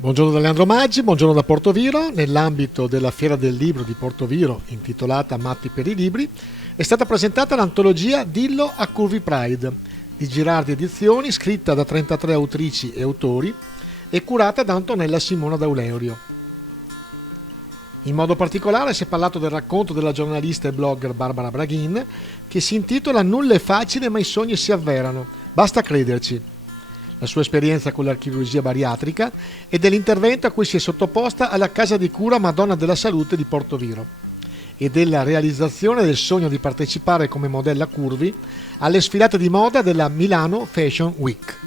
Buongiorno da Leandro Maggi, buongiorno da Portoviro. Nell'ambito della Fiera del Libro di Portoviro, intitolata Matti per i Libri, è stata presentata l'antologia Dillo a Curvi Pride di Girardi Edizioni, scritta da 33 autrici e autori e curata da Antonella Simona D'Auleurio. In modo particolare si è parlato del racconto della giornalista e blogger Barbara Braghin, che si intitola Nulla è facile ma i sogni si avverano, basta crederci. La sua esperienza con la chirurgia bariatrica e dell'intervento a cui si è sottoposta alla casa di cura Madonna della Salute di Portoviro e della realizzazione del sogno di partecipare come modella curvi alle sfilate di moda della Milano Fashion Week.